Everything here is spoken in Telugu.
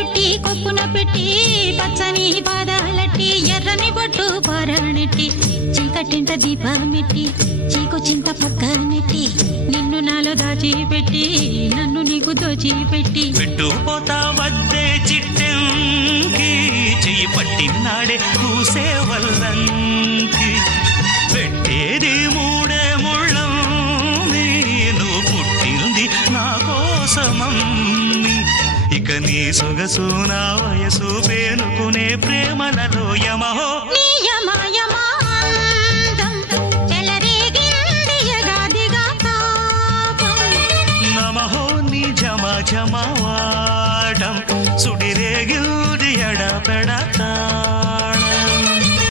చుట్టి కొప్పున పెట్టి పచ్చని పాదాలట్టి ఎర్రని బొట్టు పారాణెట్టి చీకటింట దీపమెట్టి చీకు చింత పక్క నెట్టి నిన్ను నాలో దాచిపెట్టి నన్ను నీకు దోచిపెట్టి పెట్టుపోతా వద్దే చిట్టంకి చెయ్యి పట్టినాడే కూసే వల్లంకి పెట్టేది మూడే ముళ్ళం నువ్వు పుట్టింది నా కోసమమ్మి ఇక నీ సొగసు నా వయసు పేనుకునే ప్రేమలలో యమహో